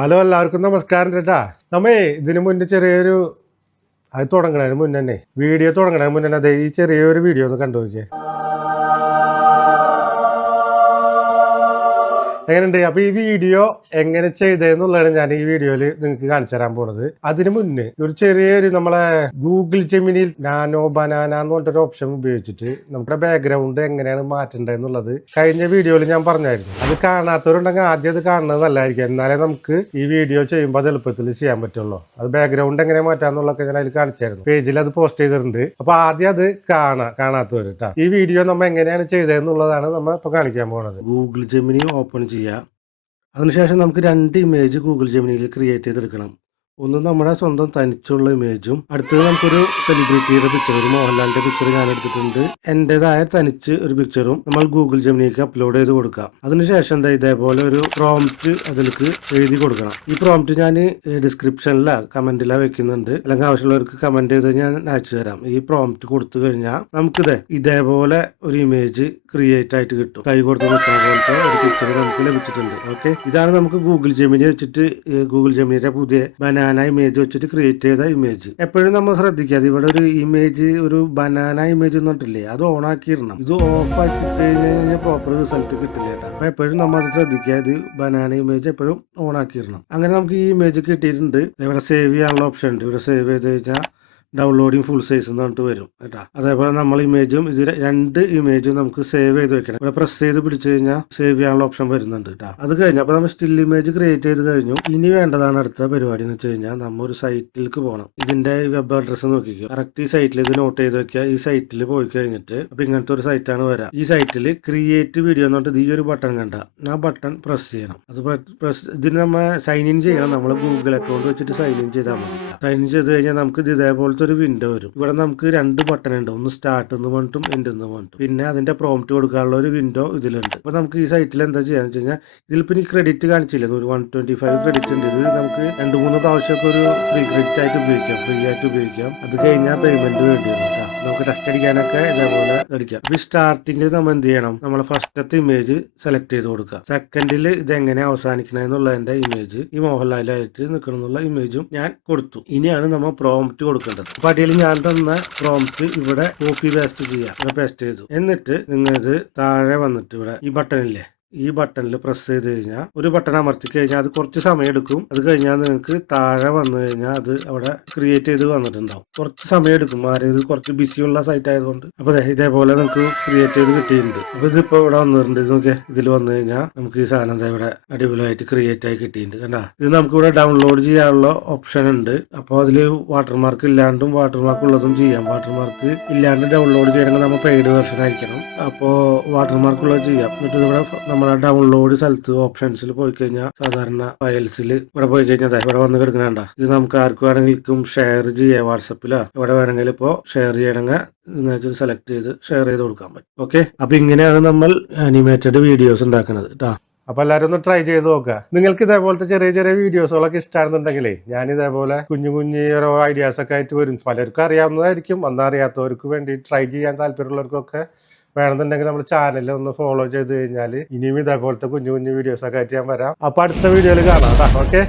Hello, എല്ലാവർക്കും നമസ്കാരം ചേട്ടാ. നമ്മേ ഇതിനു മുന്നേ ചെറിയൊരു അത് തുടങ്ങണതിന് മുന്നേ തന്നെ വീഡിയോ തുടങ്ങണതിന് മുന്നേ അതെ ഈ ചെറിയൊരു വീഡിയോ ഒന്ന് കണ്ടു നോക്കിയേ. എങ്ങനെയുണ്ട്? അപ്പൊ ഈ വീഡിയോ എങ്ങനെ ചെയ്തതെന്നുള്ളതാണ് ഞാൻ ഈ വീഡിയോയിൽ നിങ്ങൾക്ക് കാണിച്ചു തരാൻ പോണത്. അതിനു മുന്നേ ഒരു ചെറിയൊരു നമ്മളെ ഗൂഗിൾ ജെമിനിയിൽ നാനോ ബനാന എന്ന് പറഞ്ഞിട്ടൊരു ഓപ്ഷൻ ഉപയോഗിച്ചിട്ട് നമ്മുടെ ബാക്ക്ഗ്രൗണ്ട് എങ്ങനെയാണ് മാറ്റേണ്ടതെന്നുള്ളത് കഴിഞ്ഞ വീഡിയോയിൽ ഞാൻ പറഞ്ഞായിരുന്നു. അത് കാണാത്തവരുണ്ടെങ്കിൽ ആദ്യം അത് കാണുന്നത് നല്ലതായിരിക്കും. എന്നാലേ നമുക്ക് ഈ വീഡിയോ ചെയ്യുമ്പോൾ അത് എളുപ്പത്തിൽ ചെയ്യാൻ പറ്റുള്ളൂ. അത് ബാക്ക്ഗ്രൗണ്ട് എങ്ങനെ മാറ്റാന്നുള്ളതൊക്കെ ഞാൻ അതിൽ കാണിച്ചായിരുന്നു. പേജിൽ അത് പോസ്റ്റ് ചെയ്തിട്ടുണ്ട്. അപ്പൊ ആദ്യം അത് കാണാത്തവർ കേട്ടോ. ഈ വീഡിയോ നമ്മൾ എങ്ങനെയാണ് ചെയ്തതെന്നുള്ളതാണ് നമ്മൾ ഇപ്പൊ കാണിക്കാൻ പോകുന്നത്. ഗൂഗിൾ ജെമിനി ഓപ്പൺ ചെയ്യുക. അതിനുശേഷം നമുക്ക് 2 ഇമേജ് ഗൂഗിൾ ജെമിനിയിൽ ക്രിയേറ്റ് ചെയ്തെടുക്കണം. ഒന്ന് നമ്മുടെ സ്വന്തം തനിച്ചുള്ള ഇമേജും അടുത്തത് നമുക്കൊരു സെലിബ്രിറ്റിയുടെ പിക്ചർ, ഒരു മോഹൻലാലിന്റെ പിക്ചർ ഞാൻ എടുത്തിട്ടുണ്ട്. എന്റേതായ തനിച്ച് ഒരു പിക്ചറും നമ്മൾ ഗൂഗിൾ ജെമിനിക്ക് അപ്ലോഡ് ചെയ്ത് കൊടുക്കാം. അതിനുശേഷം ഇതേപോലെ ഒരു പ്രോംപ്റ്റ് അതിലേക്ക് എഴുതി കൊടുക്കണം. ഈ പ്രോംപ്റ്റ് ഞാൻ ഡിസ്ക്രിപ്ഷനിലാ കമന്റിലാ വെക്കുന്നുണ്ട്. അല്ലെങ്കിൽ ആവശ്യമുള്ളവർക്ക് കമന്റ് ചെയ്ത് ഞാൻ അയച്ചു തരാം. ഈ പ്രോംപ്റ്റ് കൊടുത്തു കഴിഞ്ഞാൽ നമുക്ക് ഇതേപോലെ ഒരു ഇമേജ് ക്രിയേറ്റ് ആയിട്ട് കിട്ടും. കൈ കൊടുത്ത് വെക്കുന്ന പോലത്തെ ഒരു പിക്ചർ നമുക്ക് ലഭിച്ചിട്ടുണ്ട്. ഓക്കെ, ഇതാണ് നമുക്ക് ഗൂഗിൾ ജെമിനി വെച്ചിട്ട് ഗൂഗിൾ ജെമിനിയുടെ പുതിയ ബനാന ഇമേജ് വെച്ചിട്ട് ക്രിയേറ്റ് ചെയ്ത ഇമേജ്. എപ്പോഴും നമ്മൾ ശ്രദ്ധിക്കാതെ ഇവിടെ ഒരു ഇമേജ്, ഒരു ബനാന ഇമേജ് എന്ന് പറഞ്ഞിട്ടില്ലേ, അത് ഓൺ ആക്കിയിടണം. ഇത് ഓഫ് ആക്കി കഴിഞ്ഞാൽ പ്രോപ്പർ റിസൾട്ട് കിട്ടില്ല കേട്ടോ. അപ്പൊ എപ്പോഴും നമ്മൾ അത് ശ്രദ്ധിക്കുക. ഇത് ബനാന ഇമേജ് എപ്പോഴും ഓൺ ആക്കിയിടണം. അങ്ങനെ നമുക്ക് ഈ ഇമേജ് കിട്ടിയിട്ടുണ്ട്. ഇവിടെ സേവ് ചെയ്യാനുള്ള ഓപ്ഷൻ ഉണ്ട്. ഇവിടെ സേവ് ചെയ്ത് കഴിഞ്ഞാൽ ഡൗൺലോഡിങ് ഫുൾ സൈസ് എന്ന് പറഞ്ഞിട്ട് വരും കേട്ടോ. അതേപോലെ നമ്മൾ ഇമേജും ഇത് 2 ഇമേജും നമുക്ക് സേവ് ചെയ്ത് വെക്കണം. ഇവിടെ പ്രസ് ചെയ്ത് പിടിച്ചു കഴിഞ്ഞാൽ സേവ് ചെയ്യാനുള്ള ഓപ്ഷൻ വരുന്നുണ്ട് കേട്ടോ. അത് കഴിഞ്ഞാൽ അപ്പോൾ നമ്മൾ സ്റ്റിൽ ഇമേജ് ക്രിയേറ്റ് ചെയ്ത് കഴിഞ്ഞു. ഇനി വേണ്ടതാണ് അടുത്ത പരിപാടി എന്ന് വെച്ച് കഴിഞ്ഞാൽ നമ്മൾ ഒരു സൈറ്റിലേക്ക് പോകണം. ഇതിന്റെ വെബ് അഡ്രസ്സ് നോക്കിക്കോ. കറക്റ്റ് ഈ സൈറ്റിൽ ഇത് നോട്ട് ചെയ്ത് വെക്കുക. ഈ സൈറ്റിൽ പോയി കഴിഞ്ഞിട്ട് അപ്പോൾ ഇങ്ങനത്തെ ഒരു സൈറ്റാണ് വരാം. ഈ സൈറ്റിൽ ക്രിയേറ്റ് വീഡിയോ എന്ന് പറഞ്ഞിട്ട് ഈ ഒരു ബട്ടൺ കണ്ട ആ ബട്ടൺ പ്രസ് ചെയ്യണം. അത് ഇതിന് നമ്മൾ സൈൻ ഇൻ ചെയ്യണം. നമ്മൾ ഗൂഗിൾ അക്കൗണ്ട് വെച്ചിട്ട് സൈൻ ഇൻ ചെയ്താൽ മതി. സൈൻ ഇൻ ചെയ്ത് കഴിഞ്ഞാൽ നമുക്ക് ഇതേപോലത്തെ ഒരു വിൻഡോ വരും. ഇവിടെ നമുക്ക് 2 ബട്ടൺ ഉണ്ട്. ഒന്ന് സ്റ്റാർട്ട് എന്ന് പറഞ്ഞിട്ടും എൻഡ് എന്ന് പറഞ്ഞിട്ടും. പിന്നെ അതിന്റെ പ്രോംപ്റ്റ് കൊടുക്കാനുള്ള ഒരു വിൻഡോ ഇതിലുണ്ട്. അപ്പൊ നമുക്ക് ഈ സൈറ്റിൽ എന്താ ചെയ്യാന്ന് വെച്ച് കഴിഞ്ഞാൽ ഇതിൽ പിന്നെ ക്രെഡിറ്റ് കാണിച്ചില്ല, 125 ക്രെഡിറ്റ് ഉണ്ട്. ഇത് നമുക്ക് 2-3 പ്രാവശ്യമൊക്കെ ഒരു ഫ്രീ ക്രെഡിറ്റ് ആയിട്ട് ഉപയോഗിക്കാം, ഫ്രീ ആയിട്ട് ഉപയോഗിക്കാം. അത് കഴിഞ്ഞാൽ പേയ്മെന്റ് വേണ്ടി വരും കേട്ടോ. നമുക്ക് ടെസ്റ്റ് അടിക്കാനൊക്കെ ഇതേപോലെ അടിക്കാം. ഈ സ്റ്റാർട്ടിങ്ങിൽ നമ്മൾ എന്ത് ചെയ്യണം? നമ്മളെ ഫസ്റ്റത്തെ ഇമേജ് സെലക്ട് ചെയ്ത് കൊടുക്കുക. സെക്കൻഡിൽ ഇത് എങ്ങനെ അവസാനിക്കണമെന്നുള്ളതിന്റെ ഇമേജ്, ഈ മോഹൻലാലായിട്ട് നിൽക്കണം എന്നുള്ള ഇമേജും ഞാൻ കൊടുത്തു. ഇനിയാണ് നമ്മൾ പ്രോംപ്റ്റ് കൊടുക്കേണ്ടത്. അപ്പൊ അടിയിൽ ഞാൻ തന്ന പ്രോംപ്റ്റ് ഇവിടെ കോപ്പി പേസ്റ്റ് ചെയ്യാം. പേസ്റ്റ് ചെയ്തു. എന്നിട്ട് നിങ്ങൾ ഇത് താഴെ വന്നിട്ട് ഇവിടെ ഈ ബട്ടണില്ലേ, ഈ ബട്ടണിൽ പ്രസ് ചെയ്ത് കഴിഞ്ഞാൽ ഒരു ബട്ടൺ അമർത്തി കഴിഞ്ഞാൽ അത് കുറച്ച് സമയം എടുക്കും. അത് കഴിഞ്ഞാൽ നിങ്ങൾക്ക് താഴെ വന്നു കഴിഞ്ഞാൽ അത് അവിടെ ക്രിയേറ്റ് ചെയ്ത് വന്നിട്ടുണ്ടാവും. കുറച്ച് സമയം എടുക്കും. ഇത് കുറച്ച് ബിസിയുള്ള സൈറ്റ് ആയതുകൊണ്ട്. അപ്പൊ ഇതേപോലെ നമുക്ക് ക്രിയേറ്റ് ചെയ്ത് കിട്ടിയിട്ടുണ്ട്. അപ്പൊ ഇതിപ്പോ ഇവിടെ വന്നിട്ടുണ്ട്. ഇത് നോക്കിയാൽ ഇതിൽ വന്നു കഴിഞ്ഞാൽ നമുക്ക് ഈ സാധനം ഇവിടെ അടിപൊളിയായിട്ട് ക്രിയേറ്റ് ആയി കിട്ടിയിട്ടുണ്ട്. കണ്ടാ, ഇത് നമുക്ക് ഇവിടെ ഡൗൺലോഡ് ചെയ്യാനുള്ള ഓപ്ഷൻ ഉണ്ട്. അപ്പോൾ അതിൽ വാട്ടർമാർക്ക് ഇല്ലാണ്ടും വാട്ടർമാർക്ക് ഉള്ളതും ചെയ്യാം. വാട്ടർമാർക്ക് ഇല്ലാണ്ട് ഡൗൺലോഡ് ചെയ്യണമെങ്കിൽ നമ്മൾ പെയ്ഡ് വെർഷൻ ആയിരിക്കണം. അപ്പോൾ വാട്ടർമാർക്ക് ഉള്ളത് ചെയ്യാം. എന്നിട്ട് ഇവിടെ നമ്മുടെ ഡൗൺലോഡ് സ്ഥലത്ത് ഓപ്ഷൻസിൽ പോയി കഴിഞ്ഞാൽ സാധാരണ ഫയൽസിൽ ഇവിടെ പോയി കഴിഞ്ഞാൽ ഇവിടെ വന്ന് കിടക്കണണ്ട. ഇത് നമുക്ക് ആർക്ക് വേണമെങ്കിലും ഷെയർ ചെയ്യാം. വാട്സപ്പിലോ ഇവിടെ വേണമെങ്കിൽ ഇപ്പോൾ ഷെയർ ചെയ്യണമെങ്കിൽ നിങ്ങൾക്ക് സെലക്ട് ചെയ്ത് ഷെയർ ചെയ്ത് കൊടുക്കാൻ പറ്റും. ഓക്കെ, അപ്പൊ ഇങ്ങനെയാണ് നമ്മൾ അനിമേറ്റഡ് വീഡിയോസ് ഉണ്ടാക്കുന്നത് കേട്ടോ. അപ്പൊ എല്ലാവരും ഒന്ന് ട്രൈ ചെയ്ത് നോക്കുക. നിങ്ങൾക്ക് ഇതേപോലത്തെ ചെറിയ ചെറിയ വീഡിയോസുകളൊക്കെ ഇഷ്ടമാണെന്നുണ്ടെങ്കിലേ ഞാൻ ഇതേപോലെ കുഞ്ഞു ഓരോ ഐഡിയാസ് ഒക്കെ ആയിട്ട് വരും. പലർക്കും അറിയാവുന്നതായിരിക്കും, അറിയാത്തവർക്ക് വേണ്ടി ട്രൈ ചെയ്യാൻ താല്പര്യമുള്ളവർക്കൊക്കെ വേണമെന്നുണ്ടെങ്കിൽ നമ്മുടെ ചാനലിൽ ഒന്ന് ഫോളോ ചെയ്ത് കഴിഞ്ഞാൽ ഇനിയും ഇതേപോലത്തെ കുഞ്ഞു വീഡിയോസ് ഒക്കെ ആയിട്ട് ഞാൻ വരാം. അപ്പൊ അടുത്ത വീഡിയോയിൽ കാണാം. ഓക്കെ.